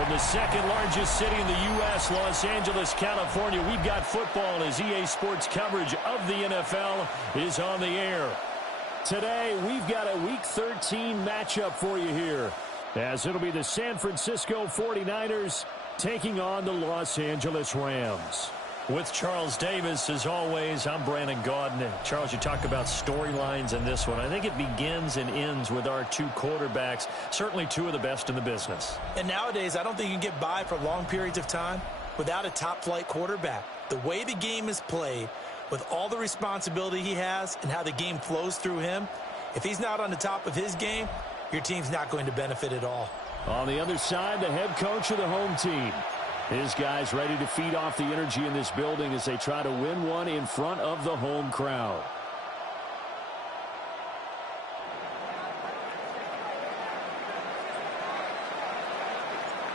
From the second largest city in the U.S., Los Angeles, California, we've got football as EA Sports coverage of the NFL is on the air. Today, we've got a Week 13 matchup for you here, as it'll be the San Francisco 49ers taking on the Los Angeles Rams. With Charles Davis, as always, I'm Brandon Gaudin. Charles, you talk about storylines in this one. I think it begins and ends with our two quarterbacks, certainly two of the best in the business. And nowadays, I don't think you can get by for long periods of time without a top-flight quarterback. The way the game is played, with all the responsibility he has and how the game flows through him, if he's not on the top of his game, your team's not going to benefit at all. On the other side, the head coach of the home team. His guys ready to feed off the energy in this building as they try to win one in front of the home crowd.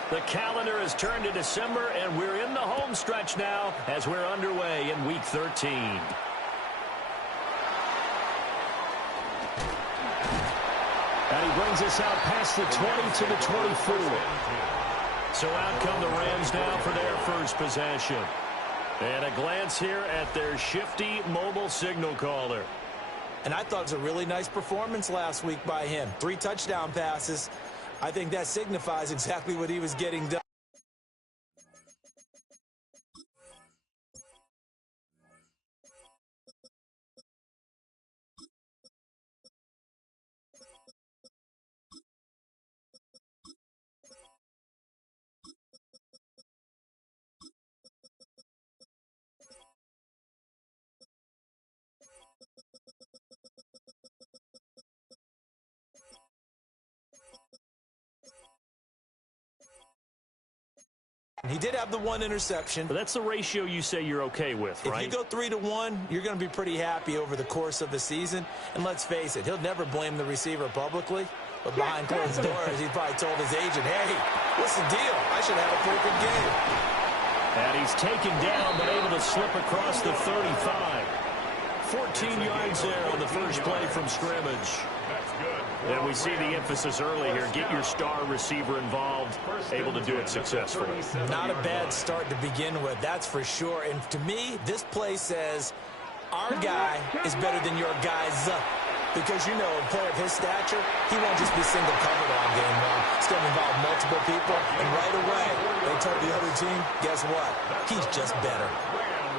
The calendar has turned to December, and we're in the home stretch now as we're underway in Week 13. And he brings us out past the 20 to the 24. So out come the Rams now for their first possession. And a glance here at their shifty mobile signal caller. And I thought it was a really nice performance last week by him. 3 touchdown passes. I think that signifies exactly what he was getting done. He did have the 1 interception. But that's the ratio you say you're okay with, right? If you go 3-1, you're going to be pretty happy over the course of the season. And let's face it, he'll never blame the receiver publicly. But behind closed doors, he probably told his agent, hey, what's the deal? I should have a perfect game. And he's taken down but able to slip across the 35. 14 yards there on the first play from scrimmage. And we see the emphasis early here. Get your star receiver involved, able to do it successfully. Not a bad start to begin with, that's for sure. And to me, this play says our guy is better than your guy's. Because, you know, a player of his stature, he won't just be single covered on game one. It's going to involve multiple people. And right away, they told the other team, guess what? He's just better.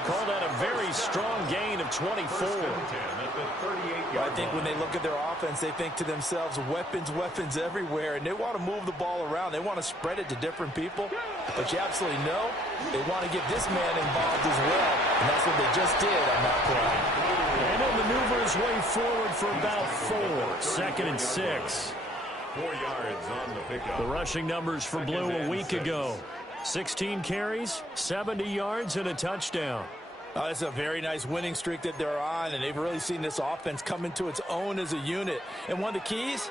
Call that a very strong gain of 24. I think when they look at their offense, they think to themselves, weapons, weapons everywhere, and they want to move the ball around. They want to spread it to different people, but you absolutely know they want to get this man involved as well, and that's what they just did on that play. And he'll maneuver his way forward for about 4. 2nd and 6. 4 yards on the pickup. The rushing numbers for Blue a week ago. 16 carries, 70 yards, and a touchdown. Oh, it's a very nice winning streak that they're on, and they've really seen this offense come into its own as a unit. And one of the keys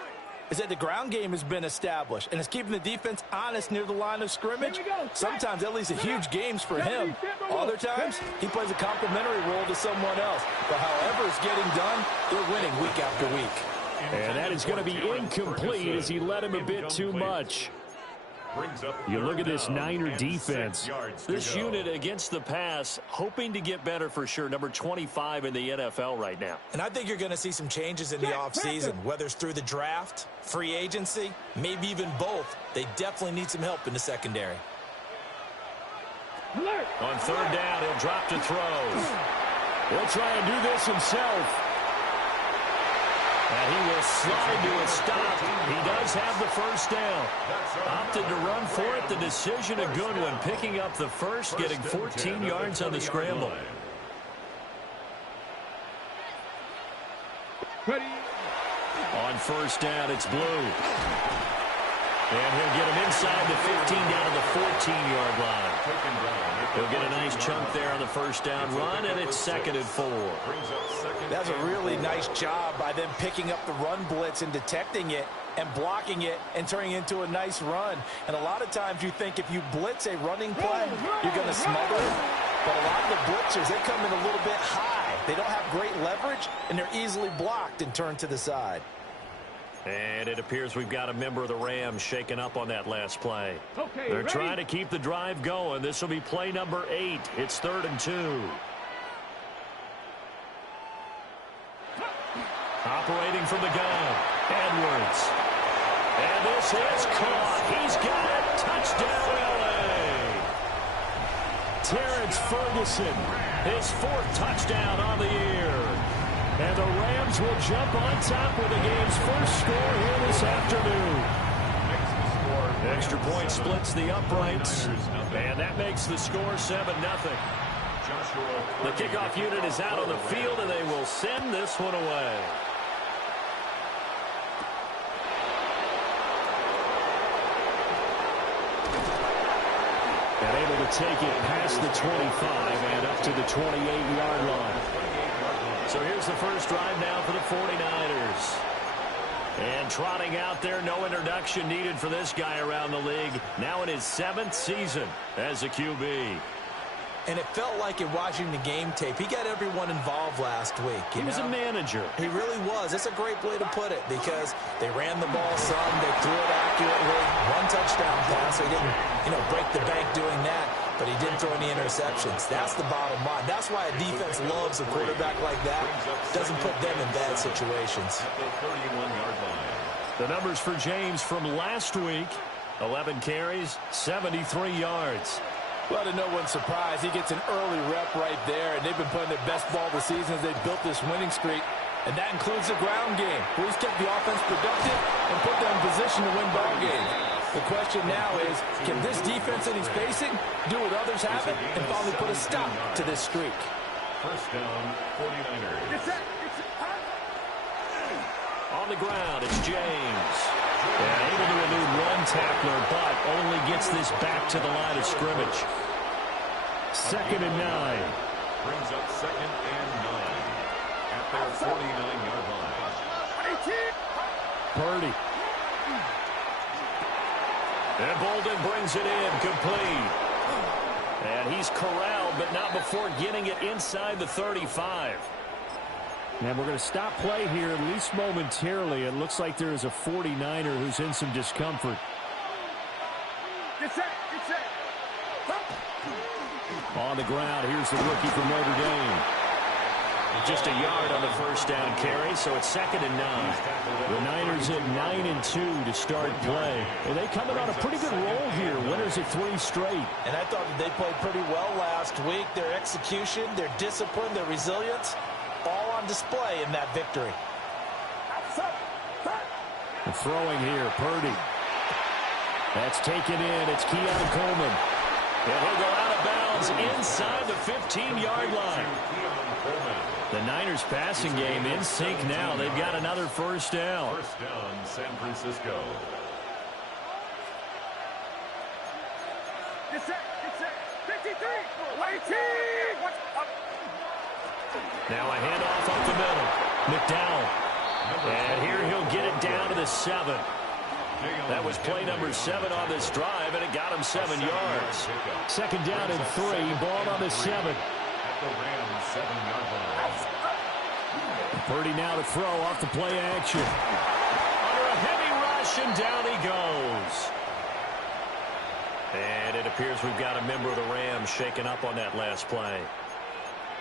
is that the ground game has been established, and it's keeping the defense honest near the line of scrimmage. Sometimes that leads to huge games for him. Other times, he plays a complementary role to someone else. But however it's getting done, they're winning week after week. And that is going to be incomplete as he led him a bit too much. You look at this Niner defense. This unit against the pass, hoping to get better for sure. Number 25 in the NFL right now. And I think you're going to see some changes in the offseason, whether it's through the draft, free agency, maybe even both. They definitely need some help in the secondary. On 3rd down, he'll drop to throw. He'll try and do this himself. And he will slide to a stop. He does have the first down. Opted to run for it. The decision a good one. Picking up the first, getting 14 yards on the scramble. On 1st down, it's Blue. And he'll get him inside the 15 down to the 14-yard line. He'll get a nice chunk there on the 1st down run, and it's 2nd and 4. That's a really nice job by them picking up the run blitz and detecting it and blocking it and turning it into a nice run. And a lot of times you think if you blitz a running play, you're going to smother it. But a lot of the blitzers, they come in a little bit high. They don't have great leverage, and they're easily blocked and turned to the side. And it appears we've got a member of the Rams shaken up on that last play. Okay, They're ready? trying to keep the drive going. This will be play number 8. It's 3rd and 2. Operating from the gun, Edwards. And this is caught. He's got it. Touchdown, LA. Terrence Ferguson, his 4th touchdown on the year. And the Rams will jump on top with the game's first score here this afternoon. Extra point splits the uprights, and that makes the score 7-0. The kickoff unit is out on the field, and they will send this one away. And able to take it past the 25 and up to the 28-yard line. So here's the first drive now for the 49ers. And trotting out there, no introduction needed for this guy around the league. Now in his 7th season as a QB. And it felt like in watching the game tape, he got everyone involved last week. He was a manager. He really was. That's a great way to put it because they ran the ball some, they threw it accurately. 1 touchdown pass. He didn't, break the bank doing that, but he didn't throw any interceptions. That's the bottom line. That's why a defense loves a quarterback like that. Doesn't put them in bad situations. The numbers for James from last week: 11 carries, 73 yards. Well, to no one's surprise, he gets an early rep right there, and they've been playing their best ball this season as they built this winning streak. And that includes the ground game, where he's kept the offense productive and put them in position to win ball games. The question now is, can this defense that he's facing do what others haven't and finally put a stop to this streak? First down, 49ers. On the ground, it's James. And able to elude 1 tackler, but only gets this back to the line of scrimmage. 2nd and 9. Brings up 2nd and 9 at their 49-yard line. Purdy. And Bolden brings it in, complete. And he's corralled, but not before getting it inside the 35. And we're going to stop play here, at least momentarily. It looks like there is a 49er who's in some discomfort. On the ground, here's the rookie from Notre Dame. Just a yard on the first down carry, so it's 2nd and 9. The Niners at 9 and 2 to start play. And they coming on a pretty good roll here. Winners at 3 straight. And I thought that they played pretty well last week. Their execution, their discipline, their resilience, all on display in that victory. The throwing here, Purdy. That's taken in. It's Keon Coleman. And he'll go out of bounds inside the 15-yard line. The Niners passing game in sync now. They've got another first down. First down, San Francisco. Now a handoff up the middle. McDowell. And here he'll get it down to the 7. That was play number 7 on this drive, and it got him 7 yards. 2nd down and 3. Ball on the 7. At the Rams' 7-yard line. Purdy now to throw off the play action. Under a heavy rush, and down he goes. And it appears we've got a member of the Rams shaken up on that last play.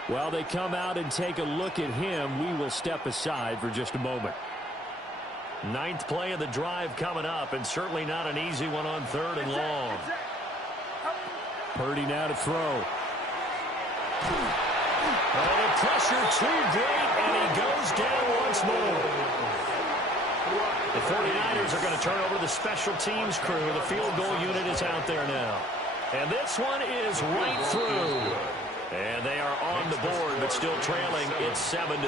While they come out and take a look at him, we will step aside for just a moment. 9th play of the drive coming up, and certainly not an easy one on 3rd and long. Purdy now to throw. Oh, the pressure too great, and he goes down once more. The 49ers are going to turn over the special teams crew. The field goal unit is out there now. And this one is right through. And they are on the board, but still trailing. It's 7-3.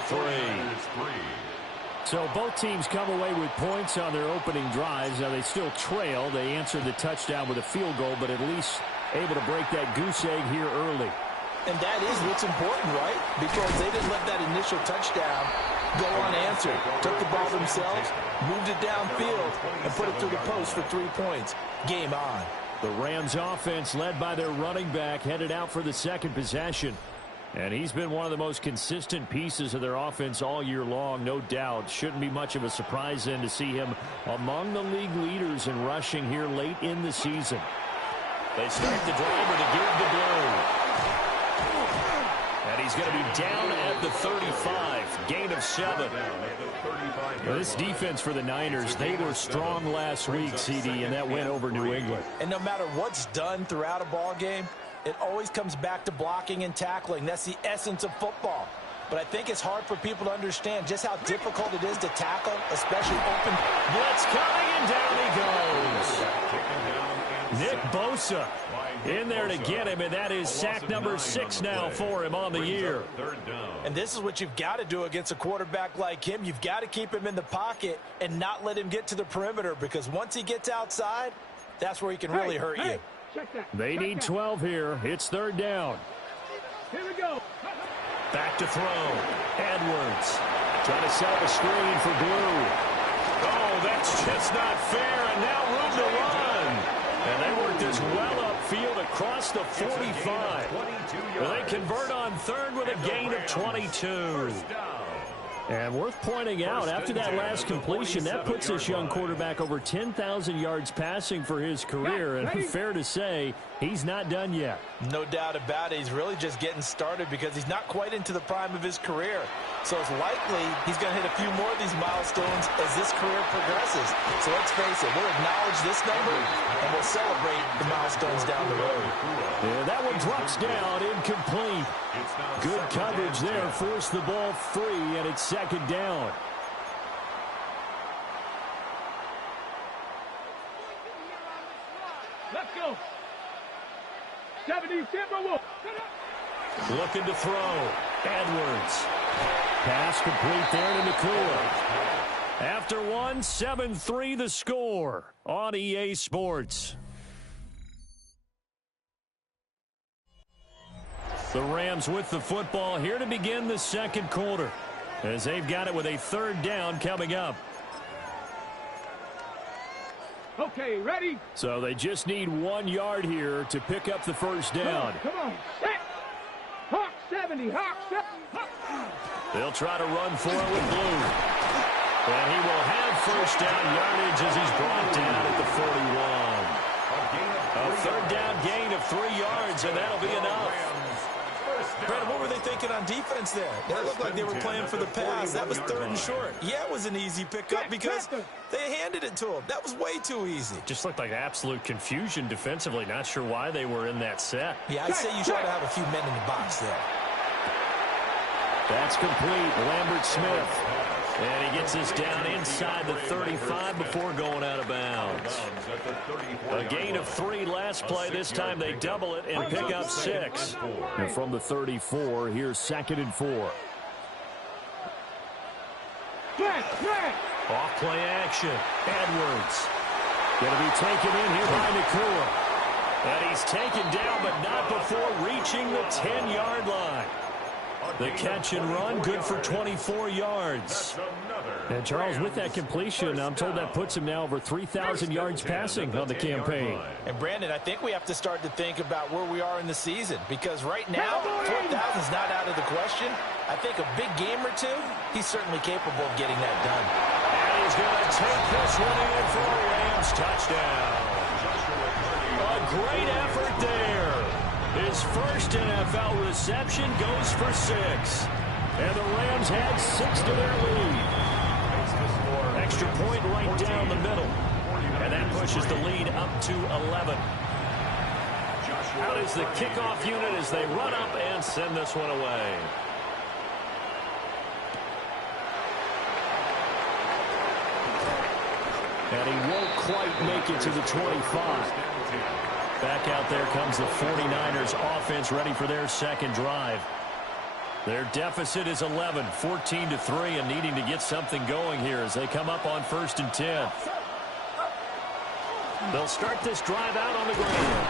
So both teams come away with points on their opening drives. Now they still trail. They answered the touchdown with a field goal, but at least able to break that goose egg here early. And that is what's important, right? Because they didn't let that initial touchdown go unanswered. Took the ball themselves, moved it downfield, and put it through the post for 3 points. Game on. The Rams offense, led by their running back, headed out for the second possession. And he's been one of the most consistent pieces of their offense all year long, no doubt. Shouldn't be much of a surprise then to see him among the league leaders in rushing here late in the season. They start the drive with a give to Blue. And he's going to be down at the 35. Gain of 7. Well, this defense for the Niners, they were strong last week, CD, and that went over New England. And no matter what's done throughout a ball game, it always comes back to blocking and tackling. That's the essence of football. But I think it's hard for people to understand just how difficult it is to tackle, especially open. Blitz coming, and down he goes. Nick Bosa in there to get him, and that is sack number 6 now for him on the year. And this is what you've got to do against a quarterback like him. You've got to keep him in the pocket and not let him get to the perimeter, because once he gets outside, that's where he can really hurt you. They need 12 here. It's 3rd down. Here we go. Back to throw. Edwards trying to set up a screen for Blue. Oh, that's just not fair, and now room to run. And they work this well upfield across the 45. Well, they convert on 3rd with a gain of 22. And worth pointing out, after that last completion, that puts this young quarterback over 10,000 yards passing for his career. And fair to say, he's not done yet. No doubt about it. He's really just getting started because he's not quite into the prime of his career. So it's likely he's going to hit a few more of these milestones as this career progresses. So let's face it, we'll acknowledge this number and we'll celebrate the milestones down the road. Yeah, that one drops down, incomplete. Good coverage there, forced the ball free, and it's 2nd down. Let's go. 70 Timberwolves. Looking to throw. Edwards. Pass complete there to Nakua. After 1, 7-3 the score on EA Sports. The Rams with the football here to begin the 2nd quarter, as they've got it with a 3rd down coming up. Okay, ready? So they just need 1 yard here to pick up the 1st down. Come on. Set. Hawk 70. Hawk 70. They'll try to run for it with Blue. And he will have 1st down yardage as he's brought down at the 41. A 3rd down gain of 3 yards, and that'll be enough. Brandon, what were they thinking on defense there? It looked like they were playing for the pass. That was 3rd and short. Yeah, it was an easy pickup because they handed it to him. That was way too easy. Just looked like absolute confusion defensively. Not sure why they were in that set. Yeah, I'd say you try to have a few men in the box there. That's complete. Lambert Smith. And he gets us down inside the 35 before going out of bounds. A gain of 3 last play. This time they double it and pick up 6. And from the 34, here's 2nd and 4. Off play action. Edwards. Going to be taken in here by Nakua. And he's taken down, but not before reaching the 10-yard line. The catch and run, good for 24 yards. And Charles, with that completion, I'm told that puts him now over 3,000 yards passing on the campaign. And Brandon, I think we have to start to think about where we are in the season, because right now, 4,000 is not out of the question. I think a big game or two, he's certainly capable of getting that done. And he's going to take this one in for a Rams touchdown. A great effort there. His first NFL reception goes for 6. And the Rams had 6 to their lead. Extra point right down the middle. And that pushes the lead up to 11. Out is the kickoff unit as they run up and send this one away. And he won't quite make it to the 25. Back out there comes the 49ers offense, ready for their 2nd drive. Their deficit is 11, 14-3, and needing to get something going here as they come up on 1st and 10. They'll start this drive out on the ground.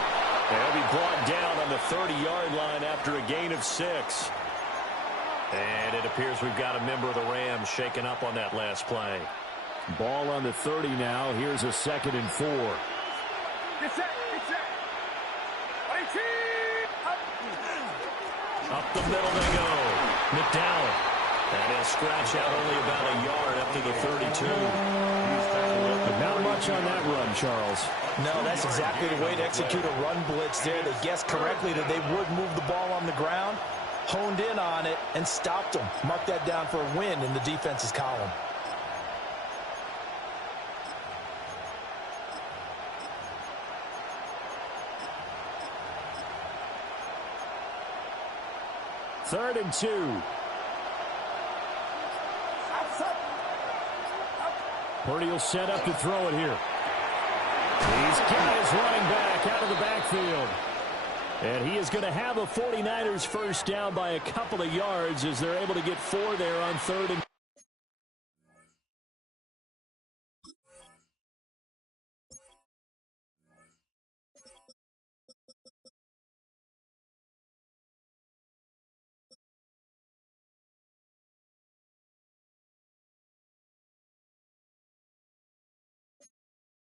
They'll be brought down on the 30-yard line after a gain of 6. And it appears we've got a member of the Rams shaken up on that last play. Ball on the 30 now. Here's a 2nd and 4. Up the middle they go. McDowell. And he'll scratch out only about a yard up to the 32. But not much on that run, Charles. No, that's exactly the way to execute a run blitz there. They guessed correctly that they would move the ball on the ground, honed in on it, and stopped them. Mark that down for a win in the defense's column. Third and 2. Purdy will set up to throw it here. He's got his running back out of the backfield. And he is going to have a 49ers first down by a couple of yards as they're able to get 4 there on 3rd and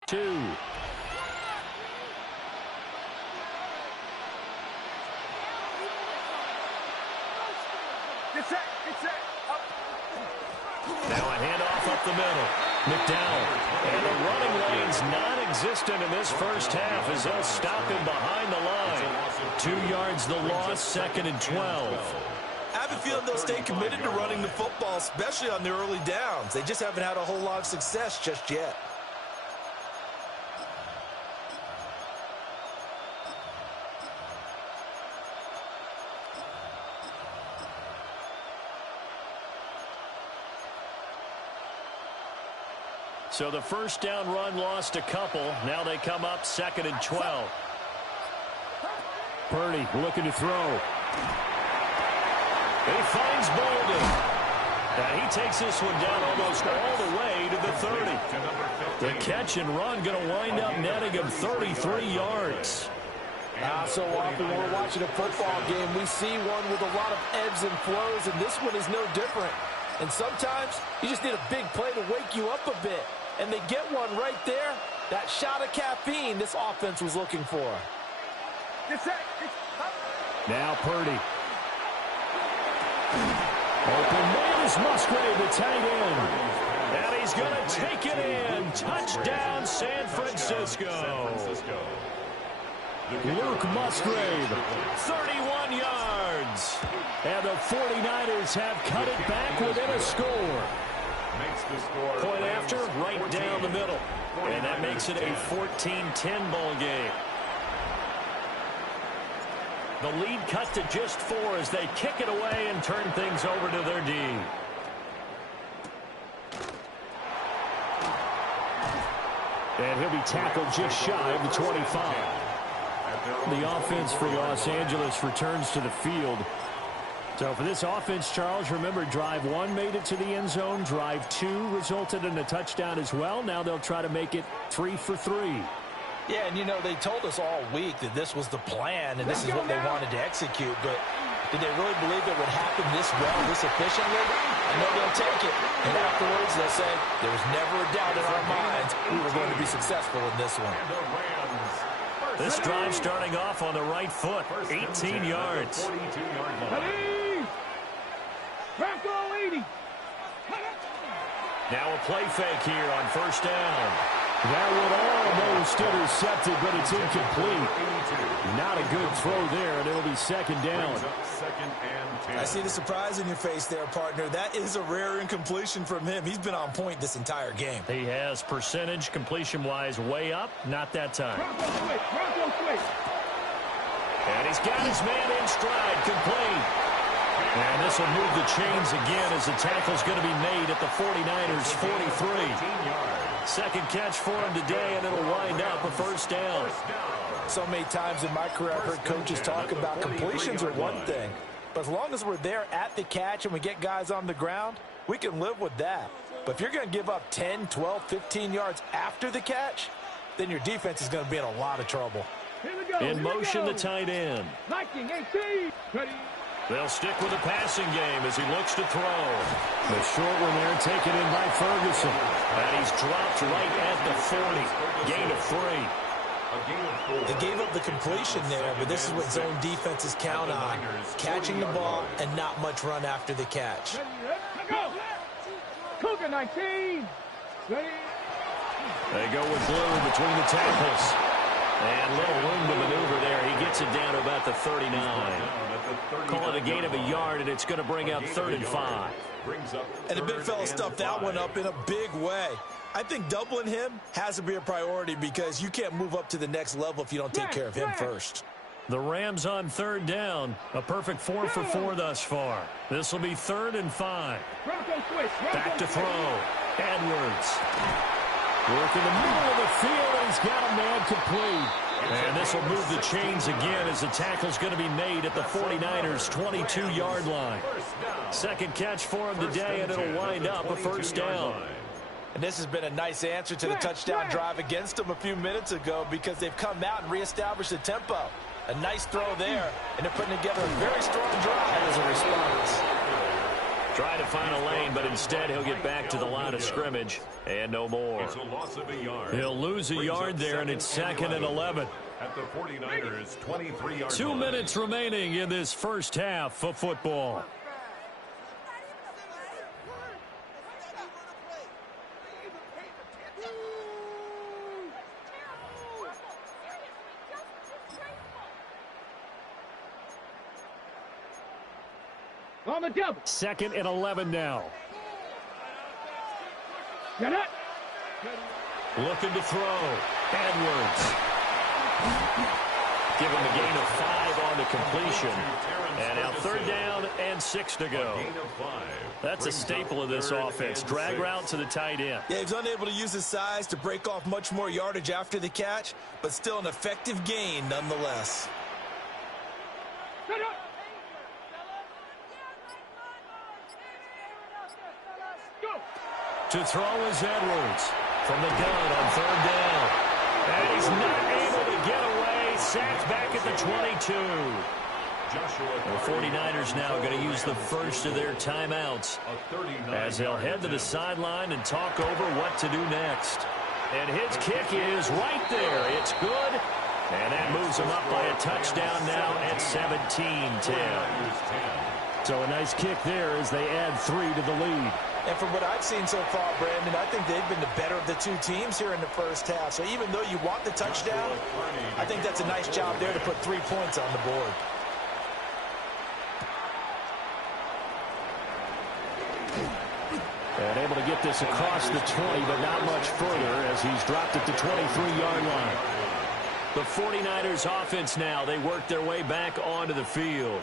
2. Now a handoff up the middle. McDowell. And the running lane's non-existent in this first half as they'll stop him behind the line. 2 yards the loss, 2nd and 12. I have a feeling they'll stay committed to running the football, especially on the early downs. They just haven't had a whole lot of success just yet. So the first down run lost a couple. Now they come up 2nd and 12. Purdy looking to throw. He finds Bolden. And he takes this one down almost all the way to the 30. The catch and run going to wind up netting him 33 yards. So often when we're watching a football game, we see one with a lot of ebbs and flows, and this one is no different. And sometimes you just need a big play to wake you up a bit. And they get one right there. That shot of caffeine this offense was looking for. Now Purdy. Open man is Musgrave, the tight end. And he's going to take it in. Touchdown, San Francisco. Luke Musgrave, 31 yards. And the 49ers have cut it back within a score. Point after, right down the middle. And that makes it a 14-10 ball game. The lead cut to just 4 as they kick it away and turn things over to their D. And he'll be tackled just shy of the 25. The offense for Los Angeles returns to the field. So for this offense, Charles, remember, drive 1 made it to the end zone. Drive 2 resulted in a touchdown as well. Now they'll try to make it 3 for 3. Yeah, and, you know, they told us all week that this was the plan and this is what they wanted to execute. But did they really believe it would happen this well, this efficiently? I know they'll take it. And afterwards, they'll say, there was never a doubt in our minds we were going to be successful in this one. This drive starting off on the right foot, 18 yards. Now a play fake here on first down. That would almost intercepted, but it's incomplete. Not a good throw there, and it'll be 2nd down. I see the surprise in your face there, partner. That is a rare incompletion from him. He's been on point this entire game. He has percentage completion-wise way up. Not that time. And he's got his man in stride, complete. And this will move the chains again as the tackle's going to be made at the 49ers' 43. Second catch for him today, and it'll wind up a first down. So many times in my career, I've heard coaches talk about completions are one thing. But as long as we're there at the catch and we get guys on the ground, we can live with that. But if you're going to give up 10, 12, 15 yards after the catch, then your defense is going to be in a lot of trouble. In motion, the tight end. 19-18. Ready. They'll stick with the passing game as he looks to throw. The short one there taken in by Ferguson. And he's dropped right at the 40. Gain of 3. They gave up the completion there, but this is what zone defenses count on. Catching the ball and not much run after the catch. Go! Cougar 19! Ready? They go with Blue between the tackles. And little room to maneuver there. He gets it down to about the 39. Call it a gain of a yard, and it's going to bring up 3rd and 5. And the big fella stuffed that one up in a big way. I think doubling him has to be a priority because you can't move up to the next level if you don't take care of him first. The Rams on 3rd down. A perfect 4 for 4 thus far. This will be 3rd and 5. Back to throw. Edwards. Work in the middle of the field, and he's got a man complete. And this will move the chains again as the tackle's going to be made at the 49ers' 22-yard line. Second catch for him today, and it'll wind up a 1st down. And this has been a nice answer to the touchdown drive against them a few minutes ago because they've come out and reestablished the tempo. A nice throw there, and they're putting together a very strong drive as a response. Try to find a lane, but instead he'll get back to the line of scrimmage and no more. It's a loss of a yard. He'll lose a yard there, and it's 2nd and 11. At the 49ers' 23-yard line. 2 minutes remaining in this first half of football. On the double. 2nd and 11 now. Get it. Looking to throw. Edwards. Give him a gain of 5 on the completion. And now 3rd down and 6 to go. That's a staple of this offense. Drag route to the tight end. Yeah, he's unable to use his size to break off much more yardage after the catch, but still an effective gain nonetheless. Get it. To throw is Edwards from the gun on 3rd down. And he's not able to get away. Sacked back at the 22. The 49ers now going to use the first of their timeouts as they'll head to the sideline and talk over what to do next. And his kick is right there. It's good. And that moves him up by a touchdown now at 17-10. So a nice kick there as they add 3 to the lead. And from what I've seen so far, Brandon, I think they've been the better of the two teams here in the first half. So even though you want the touchdown, I think that's a nice job there to put 3 points on the board. And able to get this across the 20, but not much further as he's dropped at the 23-yard line. The 49ers offense now, they work their way back onto the field.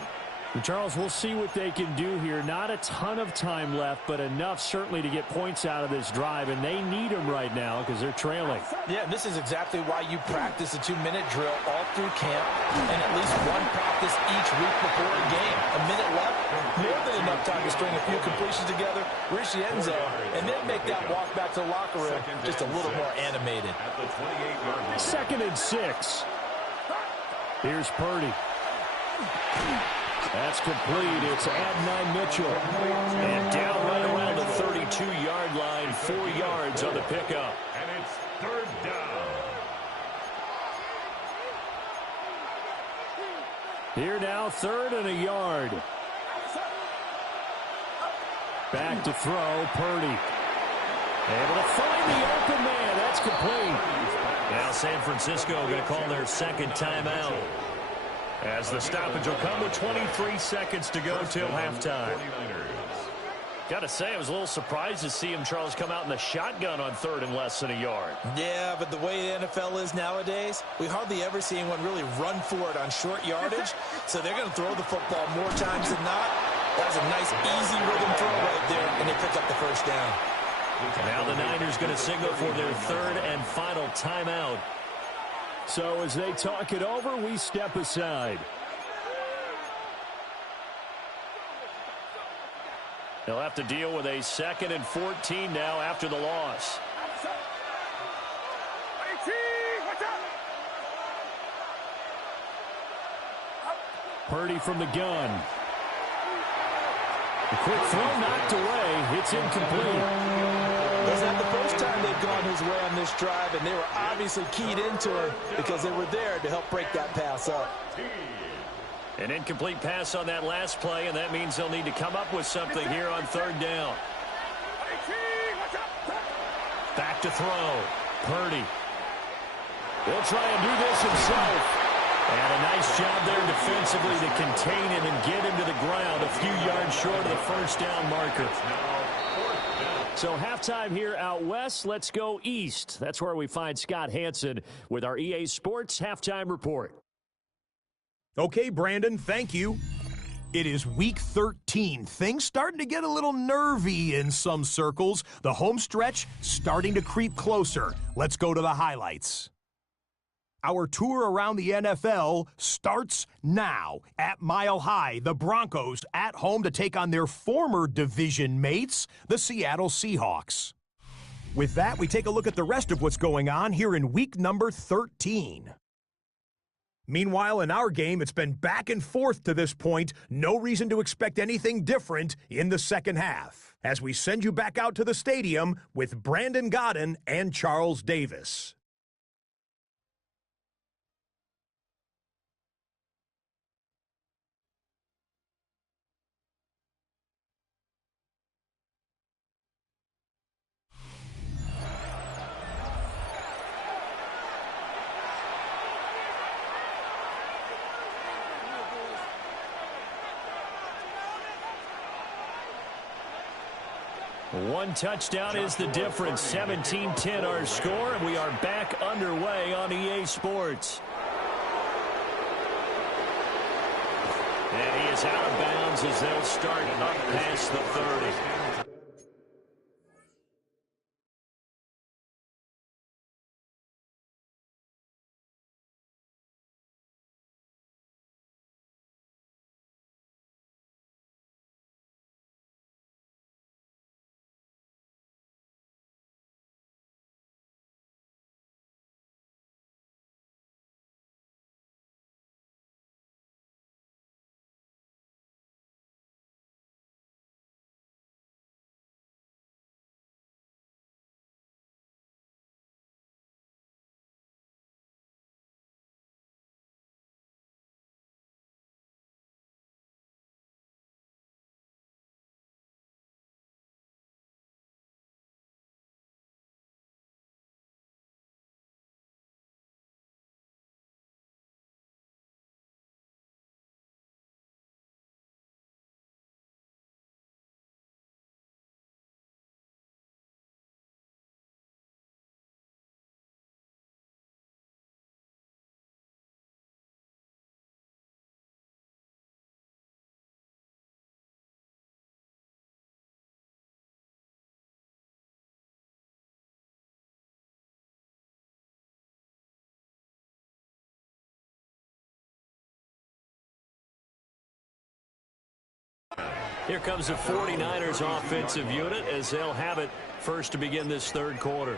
Charles, we'll see what they can do here. Not a ton of time left, but enough certainly to get points out of this drive, and they need them right now because they're trailing. Yeah, this is exactly why you practice a 2-minute drill all through camp and at least one practice each week before a game. A minute left, more than enough time to string a few completions together, reach the end zone, and then make that walk back to the locker room just a little more animated. At the 28-yard line. 2nd and 6. Here's Purdy. That's complete. It's Adonai Mitchell. And down right around the 32-yard line, 4 yards on the pickup. And it's 3rd down. Here now, 3rd and a yard. Back to throw, Purdy. Able to find the open man. That's complete. Now San Francisco going to call their 2nd timeout, as the stoppage will come with 23 seconds to go till halftime. Got to say, I was a little surprised to see him, Charles, come out in the shotgun on 3rd and less than a yard. Yeah, but the way the NFL is nowadays, we hardly ever see anyone really run for it on short yardage, so they're going to throw the football more times than not. That was a nice, easy rhythm throw right there, and they pick up the 1st down. Now the Niners going to signal for their 3rd and final timeout. So as they talk it over, we step aside. They'll have to deal with a 2nd and 14 now after the loss. Purdy from the gun. A quick throw knocked away. It's incomplete. That's not the first time they've gone his way on this drive, and they were obviously keyed into it because they were there to help break that pass up. An incomplete pass on that last play, and that means they'll need to come up with something here on third down. Back to throw. Purdy. He'll try and do this himself. And a nice job there defensively to contain him and get him to the ground a few yards short of the first down marker. So halftime here out west. Let's go east. That's where we find Scott Hansen with our EA Sports Halftime Report. Okay, Brandon, thank you. It is week 13. Things starting to get a little nervy in some circles. The home stretch starting to creep closer. Let's go to the highlights. Our tour around the NFL starts now. At Mile High, the Broncos at home to take on their former division mates, the Seattle Seahawks. With that, we take a look at the rest of what's going on here in week number 13. Meanwhile, in our game, it's been back and forth to this point. No reason to expect anything different in the second half. As we send you back out to the stadium with Brandon Godden and Charles Davis. One touchdown is the difference. 17-10 our score, and we are back underway on EA Sports. And he is out of bounds as they'll start up past the 30. Here comes the 49ers offensive unit as they'll have it first to begin this third quarter.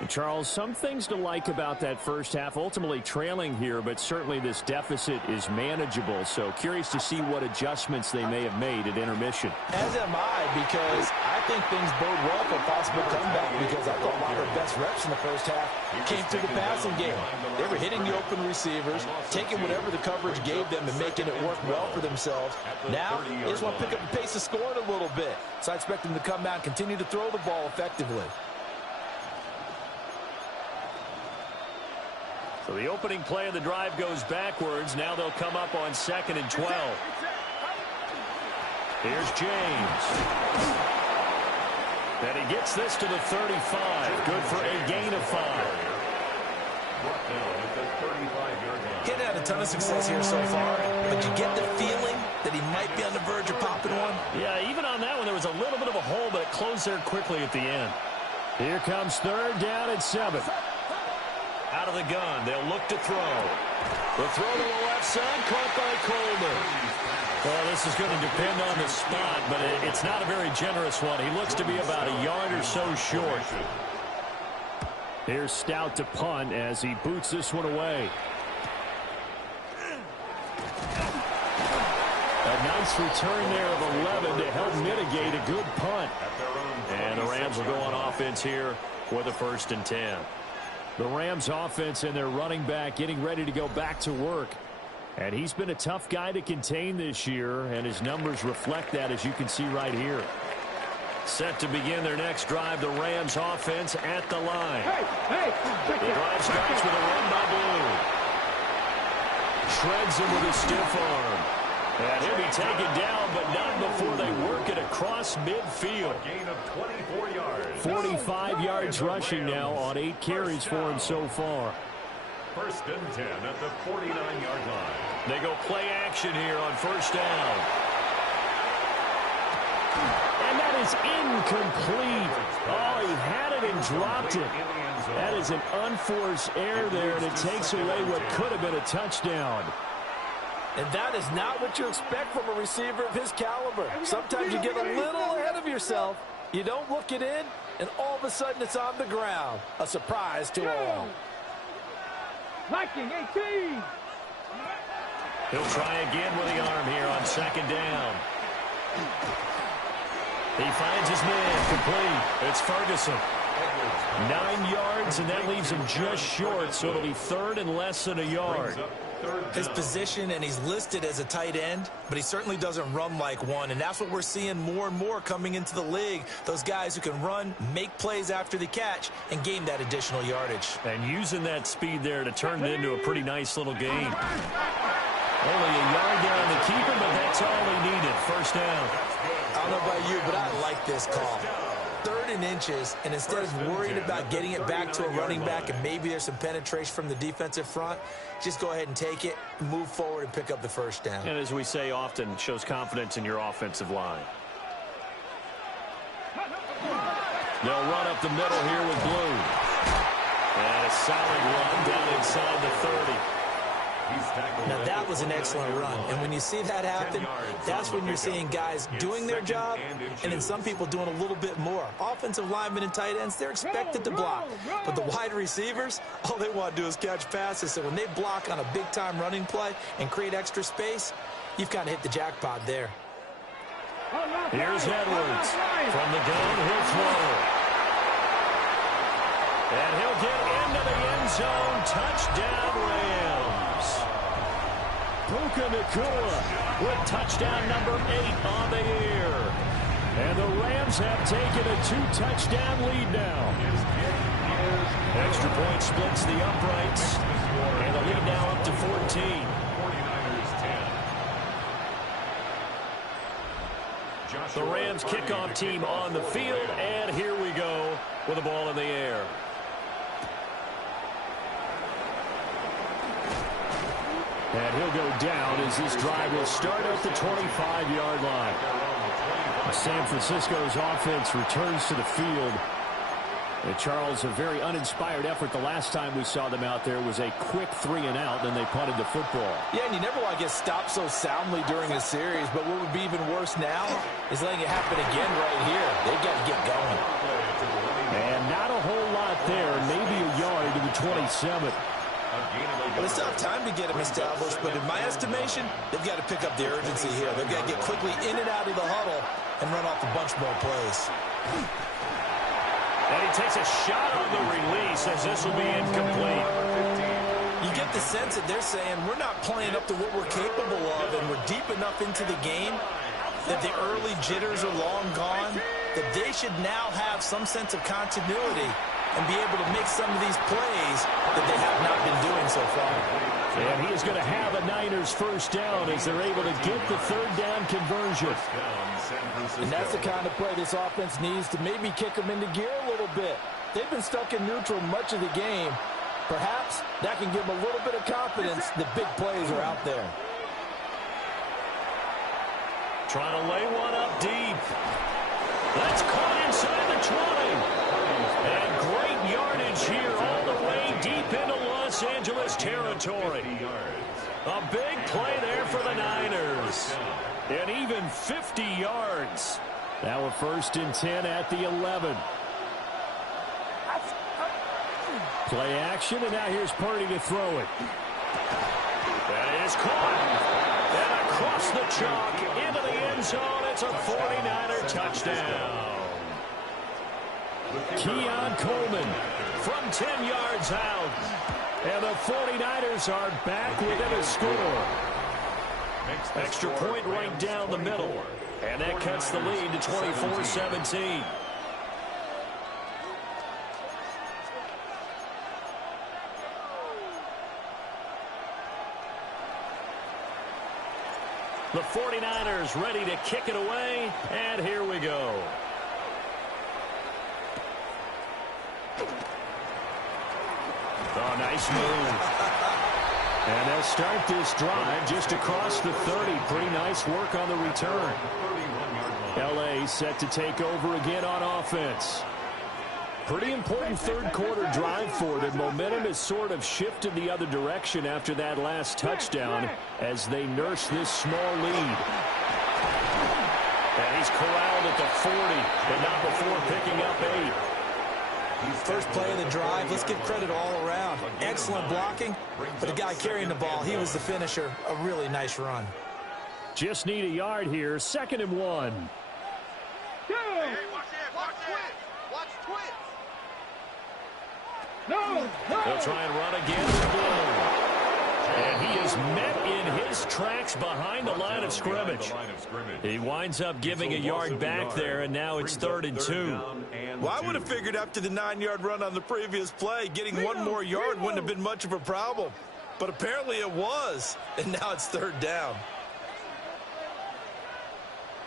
And Charles, some things to like about that first half. Ultimately trailing here, but certainly this deficit is manageable. So curious to see what adjustments they may have made at intermission. As am I, because I think things bode well for a possible comeback, because I thought a lot of their best reps in the first half came through the passing game. They were hitting the open receivers, taking whatever the coverage gave them and making it work well for themselves. Now, they just want to pick up the pace of scoring a little bit. So I expect them to come out and continue to throw the ball effectively. So the opening play of the drive goes backwards. Now they'll come up on 2nd and 12. Here's James. And he gets this to the 35. Good for a gain of 5. He's had a ton of success here so far, but you get the feeling that he might be on the verge of popping one. Yeah, even on that one, there was a little bit of a hole, but it closed there quickly at the end. Here comes 3rd down and 7. Out of the gun, they'll look to throw. The throw to the left side, caught by Coleman. Well, this is going to depend on the spot, but it's not a very generous one. He looks to be about a yard or so short. Here's Stout to punt as he boots this one away. A nice return there of 11 to help mitigate a good punt. And the Rams will go on offense here with a 1st and 10. The Rams offense and their running back getting ready to go back to work. And he's been a tough guy to contain this year, and his numbers reflect that, as you can see right here. Set to begin their next drive, the Rams offense at the line. The drive starts with a run by Blue. Shreds him with a stiff arm. And he'll be taken down, but not before they work it across midfield. Gain of 24 yards. 45 yards rushing now on 8 carries for him so far. 1st and 10 at the 49-yard line. They go play action here on 1st down. And that is incomplete. Oh, he had it and dropped it. That is an unforced error there, and it takes away what could have been a touchdown. And that is not what you expect from a receiver of his caliber. Sometimes you get a little ahead of yourself. You don't look it in, and all of a sudden it's on the ground. A surprise to all. Viking 18. He'll try again with the arm here on 2nd down. He finds his man complete. It's Ferguson. 9 yards, and that leaves him just short, so it'll be 3rd and less than a yard. His position, and he's listed as a tight end, but he certainly doesn't run like one, and that's what we're seeing more and more coming into the league. Those guys who can run, make plays after the catch, and gain that additional yardage. And using that speed there to turn it into a pretty nice little game. Only a yard there on the keeper, but that's all he needed. 1st down. I don't know about you, but I like this call. 3rd and inches, and instead of worrying about getting it back to a running back and maybe there's some penetration from the defensive front, just go ahead and take it, move forward, and pick up the 1st down. And as we say often, shows confidence in your offensive line. They'll run up the middle here with Blue. And a solid run down inside the 30. Now, that was an excellent run. And when you see that happen, that's when you're seeing guys doing their job and then some people doing a little bit more. Offensive linemen and tight ends, they're expected to block. But the wide receivers, all they want to do is catch passes. So when they block on a big-time running play and create extra space, you've kind of hit the jackpot there. Here's Edwards. From the gun, he'll throw. And he'll get into the end zone. Touchdown, Rams. Puka Nacua with touchdown number 8 on the year. And the Rams have taken a 2-touchdown lead now. Extra point splits the uprights. And the lead now up to 14. 49ers 10. The Rams kickoff team on the field. And here we go with the ball in the air. And he'll go down as this drive will start at the 25-yard line. San Francisco's offense returns to the field. And Charles, a very uninspired effort the last time we saw them out there was a quick 3-and-out, then they punted the football. Yeah, and you never want to get stopped so soundly during a series, but what would be even worse now is letting it happen again right here. They've got to get going. And not a whole lot there, maybe a yard to the 27. Well, they still have time to get him established, but in my estimation, they've got to pick up the urgency here. They've got to get quickly in and out of the huddle and run off a bunch more plays. And he takes a shot on the release as this will be incomplete. You get the sense that they're saying we're not playing up to what we're capable of, and we're deep enough into the game that the early jitters are long gone, that they should now have some sense of continuity and be able to make some of these plays that they have not been doing so far. And he is going to have a Niners first down as they're able to get the third down conversion. And that's the kind of play this offense needs to maybe kick them into gear a little bit. They've been stuck in neutral much of the game. Perhaps that can give them a little bit of confidence that big plays are out there. Trying to lay one up deep. That's caught inside the 20. And great yardage here all the way deep into Los Angeles territory. A big play there for the Niners. And even 50 yards. Now a 1st and 10 at the 11. Play action, and now here's Purdy to throw it. That is caught. And a across the chalk, into the end zone. It's a 49er touchdown. Keon Coleman from 10 yards out. And the 49ers are back within a score. Extra point right down the middle. And that cuts the lead to 24-17. The 49ers ready to kick it away, and here we go. Oh, nice move. And they'll start this drive just across the 30. Pretty nice work on the return. L.A. set to take over again on offense. Pretty important third quarter drive for them. Momentum has sort of shifted the other direction after that last touchdown as they nurse this small lead. And he's corralled at the 40, but not before picking up 8. First play of the drive, let's give credit all around. Excellent blocking, but the guy carrying the ball, he was the finisher. A really nice run. Just need a yard here, 2nd and 1. They'll try and run again. And he is met in his tracks behind the line of scrimmage. He winds up giving a yard back there, and now it's 3rd and 2. Well, I would have figured after the 9-yard run on the previous play, getting one more yard wouldn't have been much of a problem. But apparently it was, and now it's 3rd down.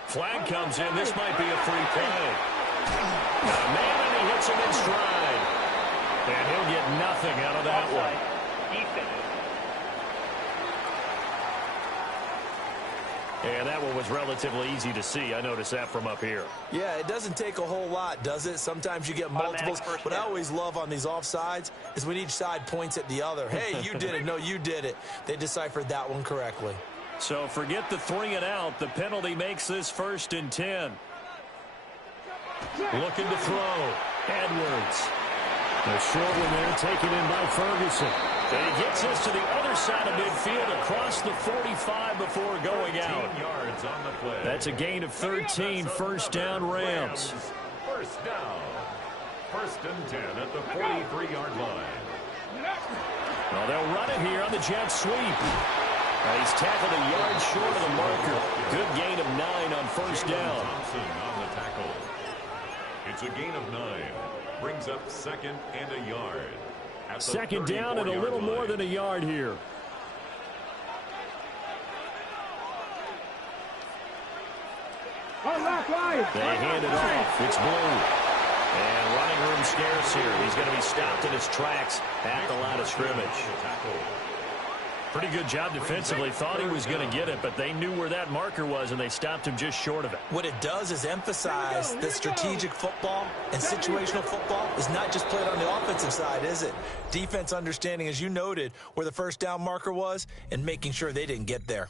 Flag comes in. This might be a free play. Man, and he hits him in stride. And he'll get nothing out of that one. And that one was relatively easy to see. I noticed that from up here. Yeah, it doesn't take a whole lot, does it? Sometimes you get multiples. What I always love on these offsides is when each side points at the other. Hey, you did it. No, you did it. They deciphered that one correctly. So forget the 3 and out. The penalty makes this 1st and 10. Looking to throw. Edwards. The short one there taken in by Ferguson. And he gets this to the other side of midfield across the 45 before going out. Yards on the play. That's a gain of 13, 1st down Rams. 1st down. 1st and 10 at the 43-yard line. Well, they'll run it here on the jet sweep. He's tackled a yard short of the marker. Good gain of 9 on 1st down. Thompson on the tackle. It's a gain of 9. Brings up 2nd and a yard. 2nd down and a little more than a yard here. They hand it off. It's Blue. And running room scarce here. He's going to be stopped in his tracks at the line of scrimmage. Pretty good job defensively. Thought he was going to get it, but they knew where that marker was, and they stopped him just short of it. What it does is emphasize that strategic football and situational football is not just played on the offensive side, is it? Defense understanding, as you noted, where the 1st down marker was and making sure they didn't get there.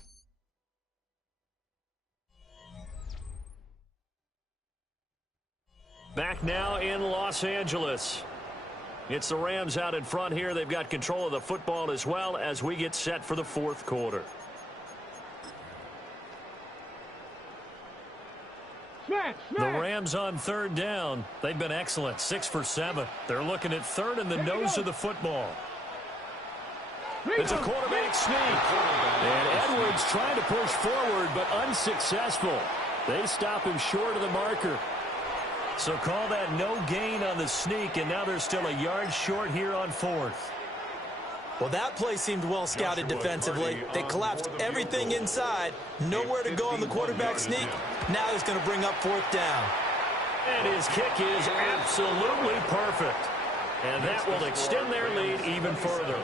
Back now in Los Angeles. It's the Rams out in front here. They've got control of the football as well as we get set for the 4th quarter. The Rams on 3rd down. They've been excellent, 6 for 7. They're looking at 3rd and the nose of the football. It's a quarterback sneak. And Edwards trying to push forward, but unsuccessful. They stop him short of the marker. So call that no gain on the sneak, and now they're still a yard short here on 4th. Well, that play seemed well scouted defensively. They collapsed everything inside. Nowhere to go on the quarterback sneak. Now he's going to bring up 4th down. And his kick is absolutely perfect. And that will extend their lead even further.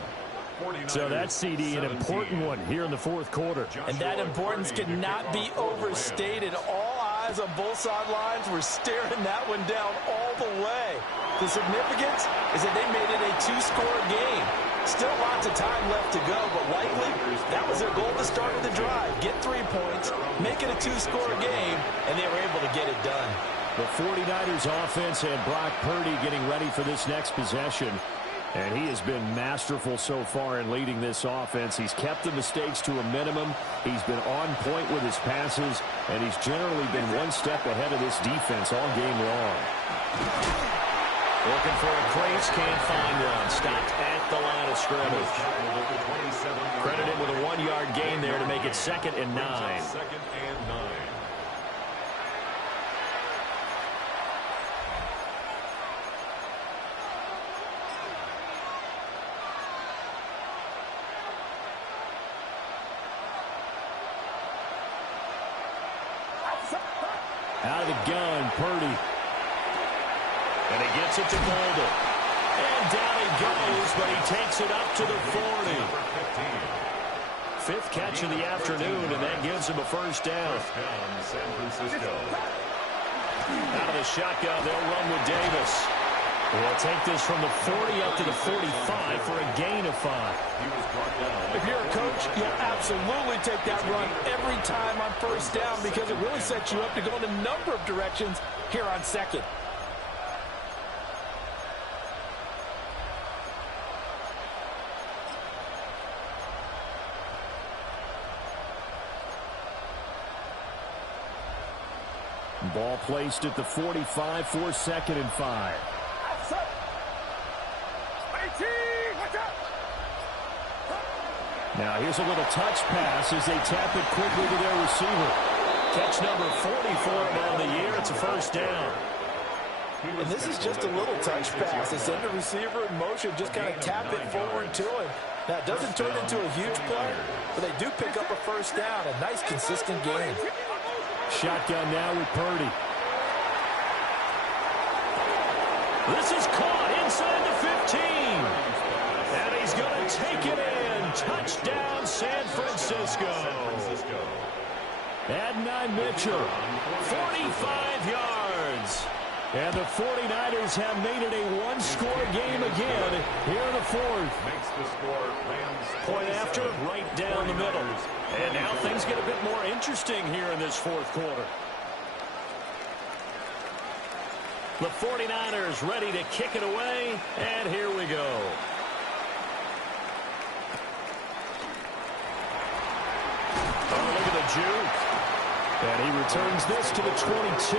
So that's CD, an important one here in the 4th quarter. And that importance cannot be overstated. All eyes on both sidelines were staring that one down all the way. The significance is that they made it a 2-score game. Still lots of time left to go, but likely that was their goal at the start of the drive. Get 3 points, make it a 2-score game, and they were able to get it done. The 49ers offense and Brock Purdy getting ready for this next possession. And he has been masterful so far in leading this offense. He's kept the mistakes to a minimum. He's been on point with his passes, and he's generally been one step ahead of this defense all game long. Looking for a crease, can't find one. Stopped at the line of scrimmage. Credit him with a 1-yard gain there to make it 2nd and 9. 2nd and 9. Out of the gun, Purdy. And he gets it to Golden. And down he goes, but he takes it up to the 40. 5th catch of the afternoon, and that gives him a first down. San Francisco. Out of the shotgun, they'll run with Davis. We'll take this from the 40 up to the 45 for a gain of 5. If you're a coach, you'll absolutely take that run every time on first down because it really sets you up to go in a number of directions here on 2nd. Ball placed at the 45 for 2nd and 5. Now here's a little touch pass as they tap it quickly to their receiver. Catch number 40 for him on the year. It's a first down. And this is just a little touch pass. They send the receiver in motion, just kind of tap it forward to him. Now, it doesn't turn into a huge play, but they do pick up a first down. A nice, consistent gain. Shotgun now with Purdy. This is caught inside the 15. And he's going to take it in. Touchdown, San Francisco. Adonai Mitchell, 45 yards. And the 49ers have made it a one-score game again here in the 4th. Makes the score Rams Point after, right down the middle. And now things get a bit more interesting here in this 4th quarter. The 49ers ready to kick it away, and here we go. Oh, look at the juke. And he returns this to the 22.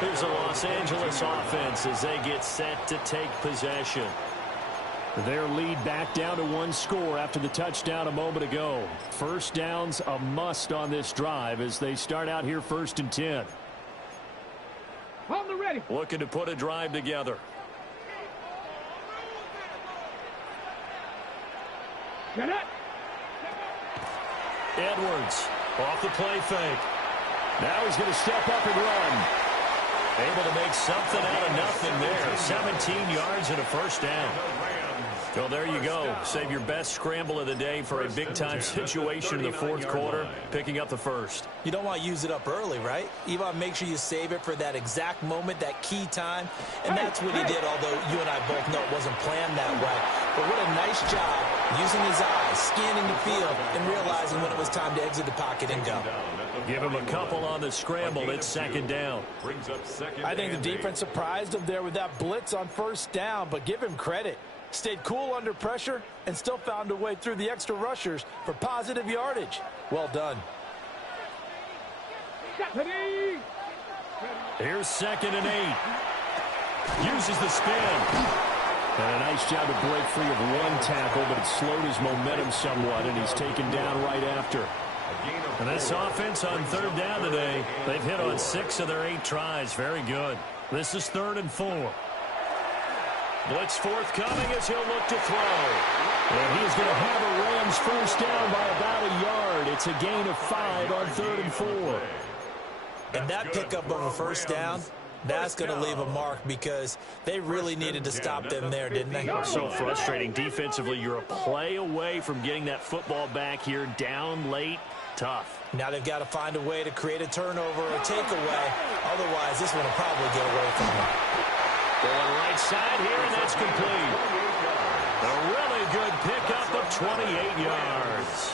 Here's the Los Angeles offense as they get set to take possession. Their lead back down to 1 score after the touchdown a moment ago. First down's a must on this drive as they start out here 1st and 10. On the ready. Looking to put a drive together. Get it. Edwards off the play fake. Now he's going to step up and run. Able to make something out of nothing there. 17 yards and a first down. Well, there you go. Save your best scramble of the day for a big-time situation in the 4th quarter, picking up the first. You don't want to use it up early, right? You want to make sure you save it for that exact moment, that key time. And that's what he did, although you and I both know it wasn't planned that way. But what a nice job using his eyes, scanning the field, and realizing when it was time to exit the pocket and go. Give him a couple on the scramble. It's 2nd down. I think the defense surprised him there with that blitz on first down, but give him credit. Stayed cool under pressure and still found a way through the extra rushers for positive yardage. Well done. Here's 2nd and 8. Uses the spin. And a nice job to break free of 1 tackle, but it slowed his momentum somewhat, and he's taken down right after. And this offense on 3rd down today, they've hit on 6 of their 8 tries. Very good. This is 3rd and 4. Blitz forthcoming as he'll look to throw. And he's going to have a Rams first down by about a yard. It's a gain of 5 on 3rd and 4. And that pickup of a first down, that's going to leave a mark because they really needed to stop them there, didn't they? So frustrating. Defensively, you're a play away from getting that football back here down late. Tough. Now they've got to find a way to create a turnover or a takeaway. Otherwise, this one will probably get away from them. Going right side here, and that's complete. A really good pickup of 28 yards.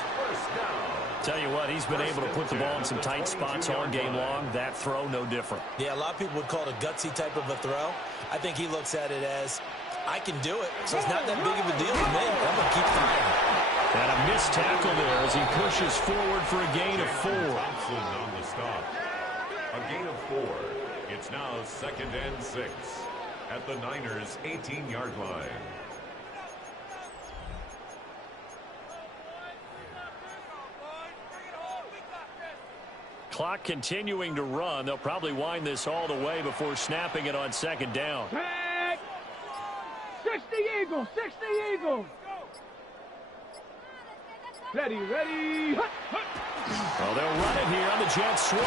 Tell you what, he's been able to put the ball in some tight spots all game long. That throw, no different. Yeah, a lot of people would call it a gutsy type of a throw. I think he looks at it as I can do it, so it's not that big of a deal to me. I'm going to keep firing. And a missed tackle there as he pushes forward for a gain of 4. Thompson on the stop. A gain of 4. It's now 2nd and 6 at the Niners' 18-yard line. Clock continuing to run. They'll probably wind this all the way before snapping it on 2nd down. 60 Eagles, 60 Eagles. Ready, ready. Well, they'll run it here on the jet sweep.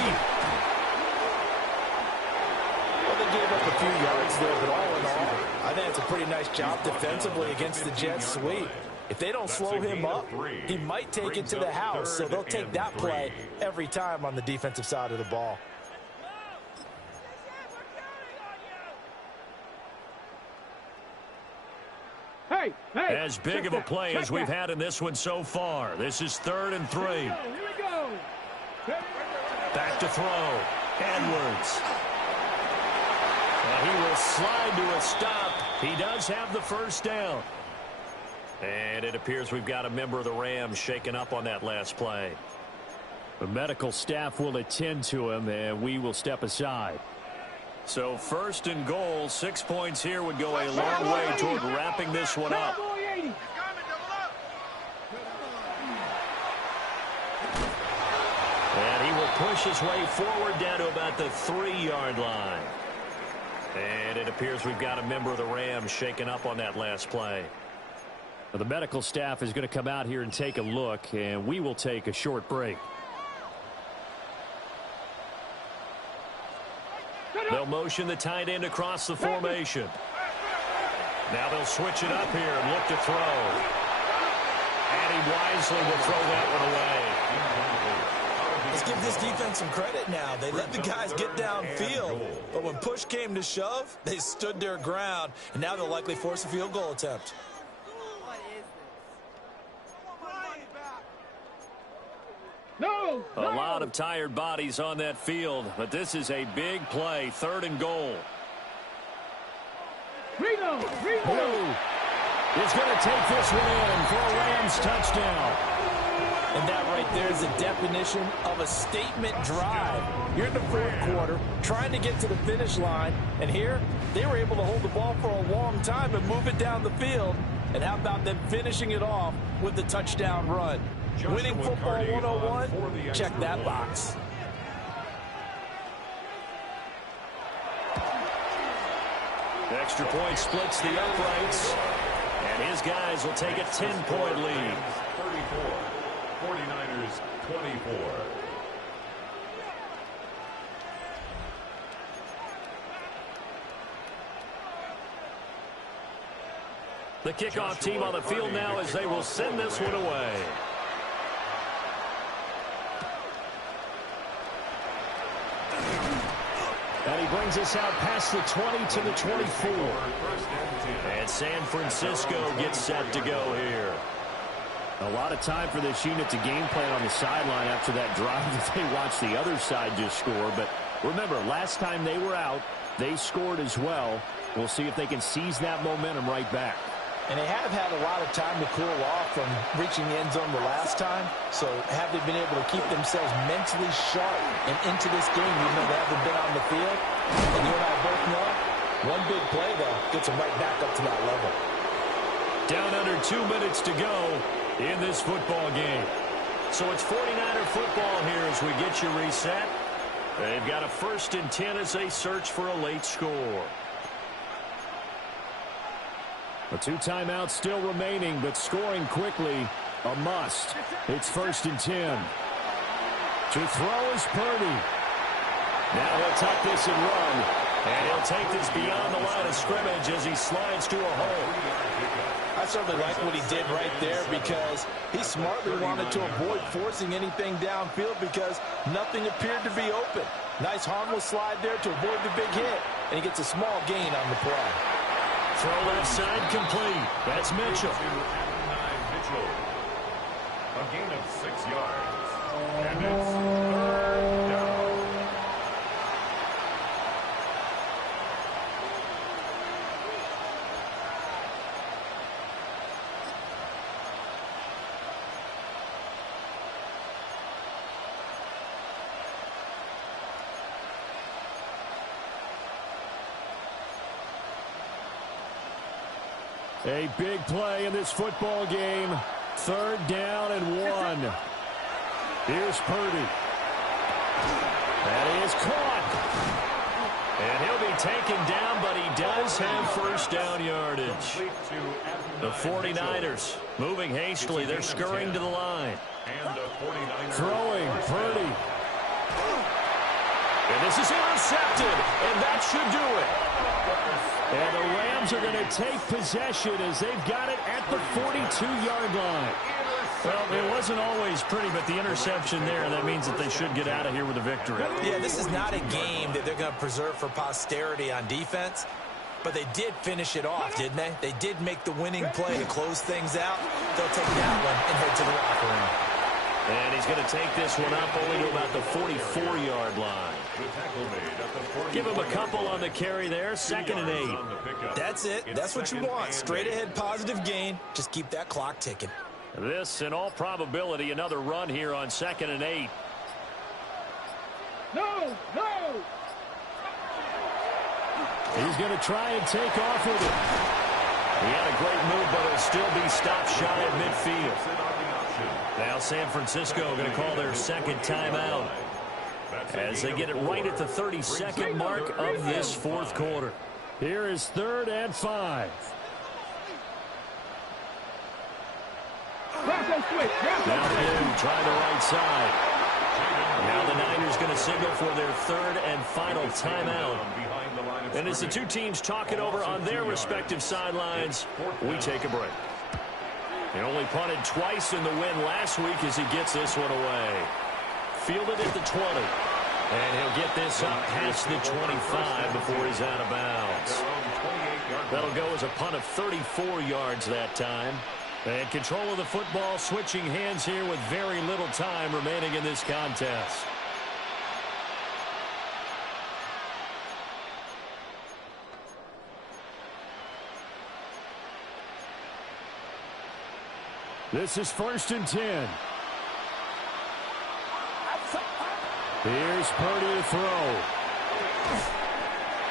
Well, they gave up a few yards there, but all in all, I think it's a pretty nice job defensively against the jet sweep. If they don't slow him up, he might take it to the house, so they'll take that play every time on the defensive side of the ball. Hey, as big of a play as we've had in this one so far. This is 3rd and 3. Here we go. Back to throw. Edwards. Well, he will slide to a stop. He does have the first down. And it appears we've got a member of the Rams shaken up on that last play. The medical staff will attend to him, and we will step aside. So 1st and goal, 6 points here would go a long way toward wrapping this one up. And he will push his way forward down to about the 3-yard line. And it appears we've got a member of the Rams shaken up on that last play. Well, the medical staff is going to come out here and take a look, and we will take a short break. They'll motion the tight end across the formation. Now they'll switch it up here and look to throw. And he wisely will throw that one away. Let's give this defense some credit now. They let the guys get downfield, but when push came to shove, they stood their ground, and now they'll likely force a field goal attempt. No. A lot of tired bodies on that field, but this is a big play. 3rd and goal. Reno. Blue is going to take this one in for a Rams touchdown. And that right there is the definition of a statement drive. You're in the 4th quarter, trying to get to the finish line, and here they were able to hold the ball for a long time and move it down the field. And how about them finishing it off with the touchdown run? Winning football 101, check that box. Extra point splits the uprights, and his guys will take a 10-point lead. 34, 49ers 24. The kickoff team on the field now as they will send this one away. And he brings us out past the 20 to the 24. And San Francisco gets set to go here. A lot of time for this unit to game plan on the sideline after that drive that they watched the other side just score. But remember, last time they were out, they scored as well. We'll see if they can seize that momentum right back. And they have had a lot of time to cool off from reaching the end zone the last time. So have they been able to keep themselves mentally sharp and into this game, even though they haven't been on the field? And you and I both know, one big play, though, gets them right back up to that level. Down under 2 minutes to go in this football game. So it's 49er football here as we get you reset. They've got a 1st and 10 as they search for a late score. A 2 timeouts still remaining, but scoring quickly, a must. It's 1st and 10. To throw is Purdy. Now he'll tuck this and run. And he'll take this beyond the line of scrimmage as he slides to a hole. I certainly like what he did right there because he smartly wanted to avoid forcing anything downfield because nothing appeared to be open. Nice harmless slide there to avoid the big hit, and he gets a small gain on the play. Throw left side complete. That's Mitchell. Mitchell. A gain of 6 yards. And it's 3rd down. A big play in this football game. 3rd down and 1. Here's Purdy. That is caught. And he'll be taken down, but he does have first down yardage. The 49ers moving hastily. They're scurrying to the line. Throwing, Purdy. And this is intercepted, and that should do it. And the Rams are going to take possession as they've got it at the 42-yard line. Well, it wasn't always pretty, but the interception there, that means that they should get out of here with a victory. Yeah, this is not a game that they're going to preserve for posterity on defense, but they did finish it off, didn't they? They did make the winning play to close things out. They'll take that one and head to the locker room. And he's going to take this one up only to about the 44-yard line. Give him a couple on the carry there. 2nd and 8. That's it. That's what you want. Straight ahead positive gain. Just keep that clock ticking. This, in all probability, another run here on 2nd and 8. No, no. He's going to try and take off with it. He had a great move, but he'll still be stopped shy of midfield. Now San Francisco going to call their 2nd timeout as they get it right at the 32nd mark of this 4th quarter. Here is 3rd and 5. Now Blue trying the right side. Now the Niners going to signal for their 3rd and final timeout. And as the two teams talk it over on their respective sidelines, we take a break. He only punted twice in the win last week as he gets this one away. Fielded at the 20. And he'll get this up past the 25 before he's out of bounds. That'll go as a punt of 34 yards that time. And control of the football switching hands here with very little time remaining in this contest. This is 1st and 10. Here's Purdy to throw.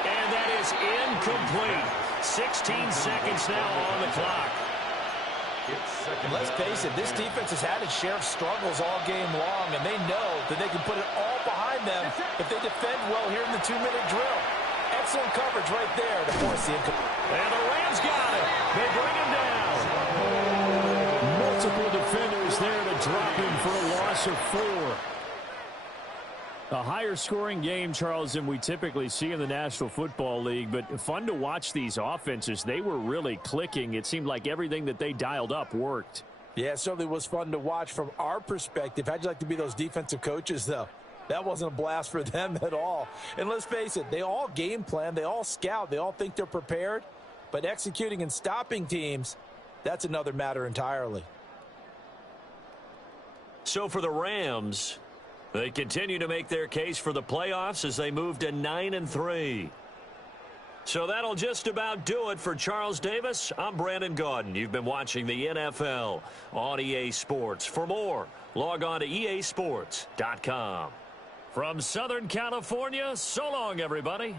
And that is incomplete. 16 seconds now on the clock. Let's face it, this defense has had its share of struggles all game long, and they know that they can put it all behind them if they defend well here in the 2-minute drill. Excellent coverage right there to force the incomplete. And the Rams got it. They bring him down. Multiple defenders there to drop him for a loss of 4. A higher scoring game, Charles, than we typically see in the National Football League, but fun to watch these offenses. They were really clicking. It seemed like everything that they dialed up worked. Yeah, it certainly was fun to watch from our perspective. How'd you like to be those defensive coaches, though? That wasn't a blast for them at all. And let's face it, they all game plan, they all scout, they all think they're prepared, but executing and stopping teams, that's another matter entirely. So for the Rams, they continue to make their case for the playoffs as they move to 9-3. So that'll just about do it for Charles Davis. I'm Brandon Gaudin. You've been watching the NFL on EA Sports. For more, log on to easports.com. From Southern California, so long, everybody.